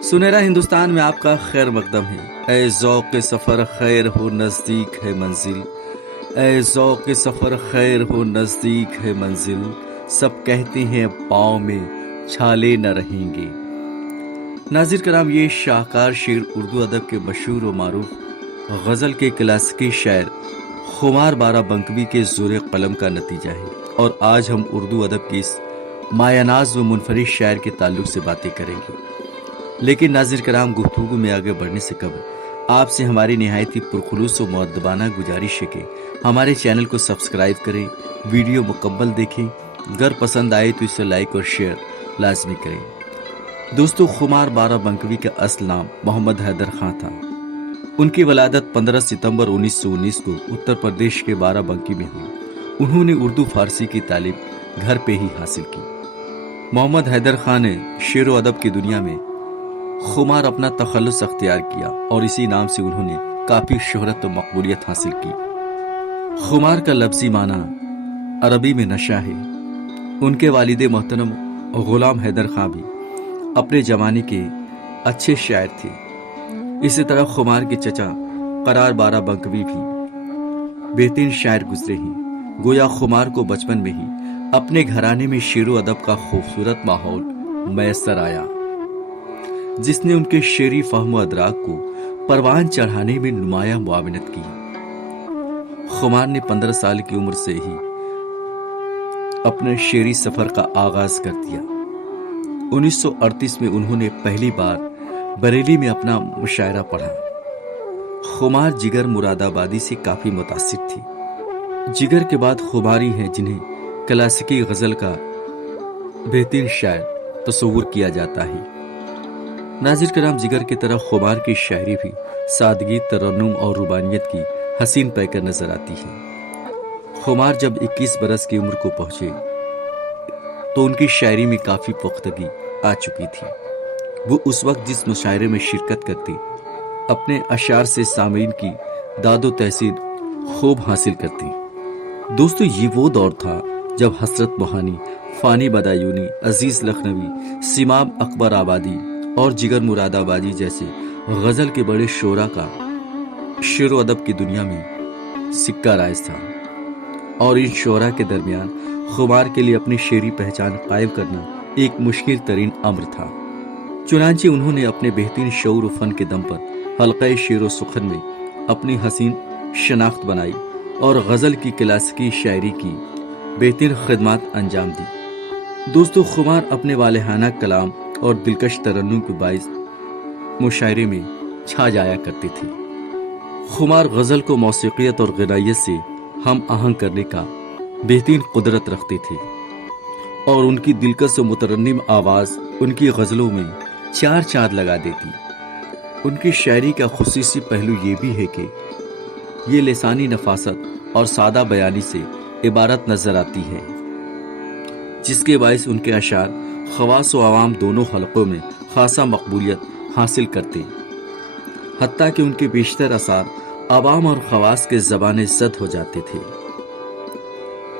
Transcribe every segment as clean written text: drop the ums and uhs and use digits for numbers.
सुनहरा हिंदुस्तान में आपका खैर मकदम है। ए ज़ौक़ सफ़र खैर हो नज़दीक है मंजिल, ए ज़ौक़ सफ़र खैर हो नज़दीक है मंजिल, सब कहते हैं पाँव में छाले न रहेंगे। नाज़िर कराम, ये शाहकार शेर उर्दू अदब के मशहूर व मारूफ गज़ल के क्लासिकी शायर खुमार बाराबंकवी के ज़ोर कलम का नतीजा है। और आज हम उर्दू अदब की इस मायानाज़ व मुनफरिद शायर के ताल्लुक से बातें करेंगे। लेकिन नाज़िर कराम, गुफ्तगू में आगे बढ़ने से कबल आपसे हमारी निहायत ही पुरखुलूस व मुअद्दबाना गुजारिश है कि हमारे चैनल को सब्सक्राइब करें, वीडियो मुकम्मल देखें, अगर पसंद आए तो इसे लाइक और शेयर लाजमी करें। दोस्तों, खुमार बाराबंकवी का असल नाम मोहम्मद हैदर खां था। उनकी वलादत 15 सितंबर 1919 को उत्तर प्रदेश के बाराबंकी में हुई। उन्होंने उर्दू फारसी की तालीम घर पे ही हासिल की। मोहम्मद हैदर खां ने शेर व अदब की दुनिया में खुमार अपना तखल्लुस अख्तियार किया और इसी नाम से उन्होंने काफी शोहरत और मकबूलियत हासिल की। खुमार का लफ्जी माना अरबी में नशा है। उनके वालिद मोहतरम गुलाम हैदर खां भी अपने जमाने के अच्छे शायर थे। इसी तरह खुमार के चचा करार बाराबंकवी भी बेहतरीन शायर गुजरे हैं। गोया खुमार को बचपन में ही अपने घराने में शेर व अदब का खूबसूरत माहौल मैसर आया, जिसने उनके शेरी फहम व अदराक को परवान चढ़ाने में नुमाया मुआवनत की। खुमार ने 15 साल की उम्र से ही अपने शेरी सफर का आगाज कर दिया। 1938 में उन्होंने पहली बार बरेली में अपना मुशायरा पढ़ा। खुमार जिगर मुरादाबादी से काफी मुतासिर थी। जिगर के बाद खुमारी हैं जिन्हें क्लासिकी गजल का बेहतरीन शायर तस्वुर किया जाता है। नाज़िर कराम, जिगर की तरह खुमार की शायरी भी सादगी, तरन्नुम और रुबानियत की हसीन पैकर नजर आती है। खुमार जब 21 बरस की उम्र को पहुंचे तो उनकी शायरी में काफी पुख्तगी आ चुकी थी। वो उस वक्त जिस मुशायरे में शिरकत करती, अपने अशार से सामीन की दादो तहसीन खूब हासिल करती। दोस्तों, ये वो दौर था जब हसरत मोहानी, फानी बदायूनी, अजीज लखनवी, सिमाम अकबर आबादी और जिगर मुरादाबादी जैसे गजल के बड़े शोरा का शेर व अदब की दुनिया में सिक्का राइज था। और इन शोरा के दरमियान खुमार के लिए अपनी शेरी पहचान कायम करना एक मुश्किल तरीन अम्र था। चुनांचे उन्होंने अपने बेहतरीन शौर व फन के दम पर हल्का शेर व सुखन में अपनी हसीन शनाख्त बनाई और गजल की क्लासिकी शायरी की बेहतरीन खिदमत अंजाम दी। दोस्तों, खुमार अपने वालेहाना कलाम और दिलकश तरन्नुम के बाइस मुशायरे में छा जाया करते थे। खुमार गजल को मौसीकियत और ग़िनायत से हम आहंग करने का बेहतरीन कुदरत रखते थे और उनकी दिलकश और मुतरन्निम आवाज उनकी गजलों में चार चांद लगा देती। उनकी शायरी का खुसूसी पहलू ये भी है कि ये लिसानी नफासत और सादा बयानी से इबारत नजर आती है, जिसके बाइस उनके अशार खवास व आवाम दोनों हलकों में खासा मकबूलियत हासिल करते। हत्ता कि उनके बेशतर असार आवाम और खवास के ज़बाने ज़द हो जाते थे।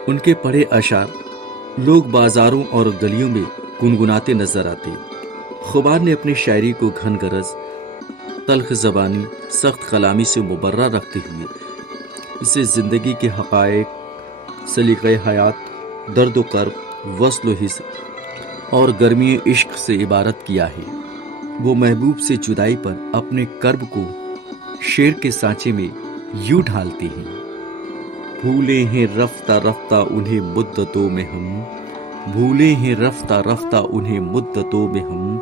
उनके पढ़े अशार लोग बाजारों और गलियों में गुनगुनाते नजर आते। खुमार ने अपनी शायरी को घन गरज, तल्ख ज़बानी, सख्त कलामी से मुबर्रा रखते हुए इसे ज़िंदगी के हक़ाइक़, सलीक़े हयात, दर्द व कर्ब, वस्ल व हिस्स और गर्मी इश्क से इबारत किया है। वो महबूब से जुदाई पर अपने कर्ब को शेर के सांचे में यूं ढालते हैं। भूले हैं रफ्ता रफ्ता उन्हें मुद्दतों में हम, भूले हैं रफ्ता रफ्ता उन्हें मुद्दतों में हम,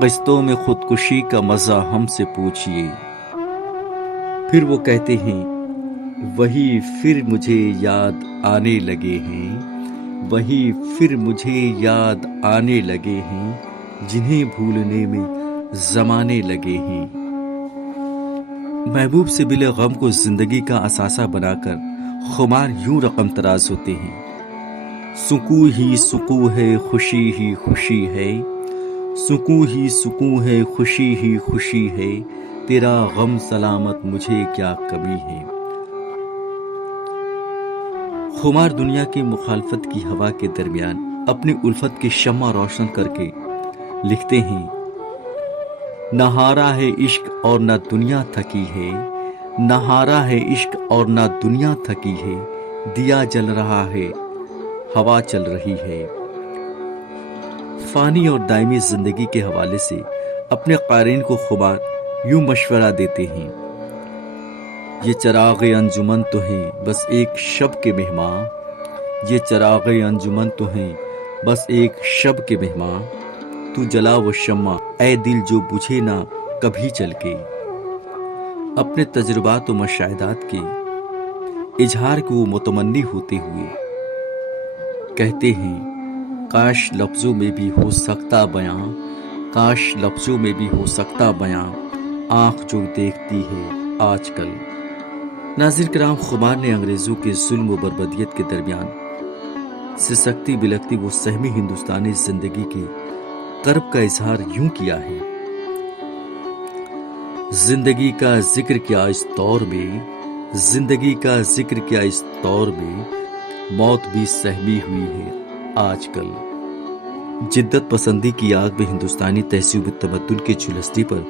किस्तों में खुदकुशी का मजा हमसे पूछिए। फिर वो कहते हैं वही फिर मुझे याद आने लगे हैं, वही फिर मुझे याद आने लगे हैं, जिन्हें भूलने में ज़माने लगे हैं। महबूब से बिले गम को जिंदगी का असासा बनाकर खुमार यूं रकम तराज होते हैं। सुकू ही सुकू है, खुशी ही खुशी है, सुकू ही सुकू है, खुशी ही खुशी है, तेरा गम सलामत मुझे क्या कमी है। खुमार दुनिया की मुखालफत की हवा के दरमियान अपनी उल्फत की शम्मा रोशन करके लिखते हैं न हारा है इश्क और न दुनिया थकी है, न हारा है इश्क और न दुनिया थकी है, दिया जल रहा है, हवा चल रही है। फानी और दायमी जिंदगी के हवाले से अपने क़ारीन को खुमार यूं मशवरा देते हैं, ये चराग़े अंजुमन तो हैं बस एक शब के मेहमान, ये चराग़े अंजुमन तो हैं बस एक शब के मेहमान, तू जला वो शम्मा ऐ दिल जो बुझे ना कभी चल के। अपने तजुर्बात और मशाहिदात के इजहार को मुतमन्नी होते हुए कहते हैं, काश लफ्ज़ों में भी हो सकता बयां, काश लफ्ज़ों में भी हो सकता बयां, आँख जो देखती है आजकल। नाज़रीन किराम, खुमार ने अंग्रेज़ों के जुल्म व बर्बदियत के दरमियान सिसकती बिलकती वो सहमी हिंदुस्तानी जिंदगी के कर्ब का इजहार यूं किया है, जिंदगी का जिक्र किया इस दौर में, जिंदगी का जिक्र किया इस दौर में, मौत भी सहमी हुई है आजकल। जिद्दत पसंदी की आग में हिंदुस्तानी तहज़ीब तमद्दुन के झुलसने पर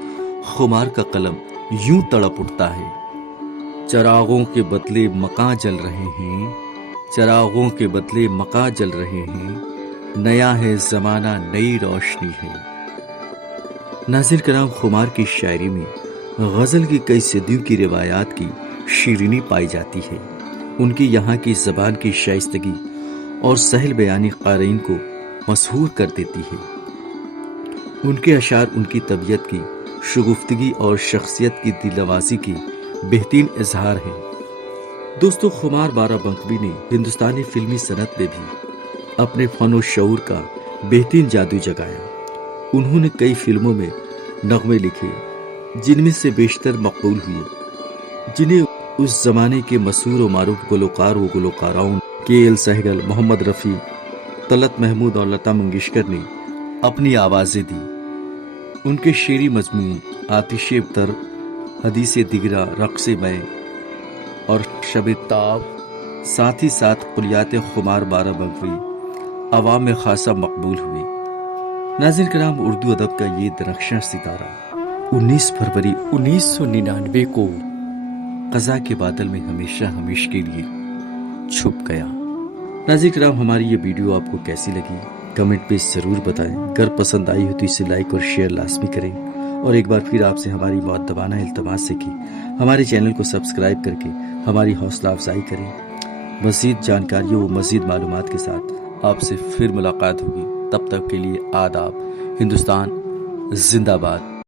खुमार का कलम यूं तड़प उठता है, चरागों के बदले मकान जल रहे हैं, चरागों के बदले मकान जल रहे हैं, नया है जमाना नई रोशनी है। नाज़रीन किराम, खुमार की शायरी में गज़ल की कई सदियों की रिवायात की शीरीनी पाई जाती है। उनकी यहाँ की ज़बान की शाइस्तगी और सहल बयानी क़ारीन को मशहूर कर देती है। उनके अशार उनकी तबीयत की शगुफ्तगी और शख्सियत की दिलनवाज़ी की बेहतरीन इजहार है। दोस्तों, खुमार बाराबंकवी ने हिंदुस्तानी फिल्मी सनत में भी अपने फन और शऊर का बेहतरीन जादू जगाया। उन्होंने कई फिल्मों में नग़मे लिखे जिनमें से बेशतर मकबूल हुए, जिन्हें उस ज़माने के मशहूर और मारूफ गुलकार व गुलकाराओं के.एल. सहगल, मोहम्मद रफ़ी, तलत महमूद और लता मंगेशकर ने अपनी आवाज़ें दी। उनके शेरी मजमून आतिशे तर, हदीसे दिगरा, रक़्स मैं और शब ताब, साथ ही साथ कुलियात खुमार बाराबंकवी अवाम में खासा मकबूल हुए। नाज़रीन किराम, उर्दू अदब का ये दरख्शां सितारा 19 फरवरी 1999 को क़ज़ा के बादल में हमेशा हमेश के लिए छुप गया। नाज़रीन किराम, हमारी ये वीडियो आपको कैसी लगी कमेंट पे ज़रूर बताएं। अगर पसंद आई हो तो इसे लाइक और शेयर लाजमी करें, और एक बार फिर आपसे हमारी मुअद्दबाना इल्तमास है कि हमारे चैनल को सब्सक्राइब करके हमारी हौसला अफजाई करें। मज़ीद जानकारियों व मज़ीद मालूमात के साथ आपसे फिर मुलाकात होगी। तब तक के लिए आदाब। हिंदुस्तान जिंदाबाद।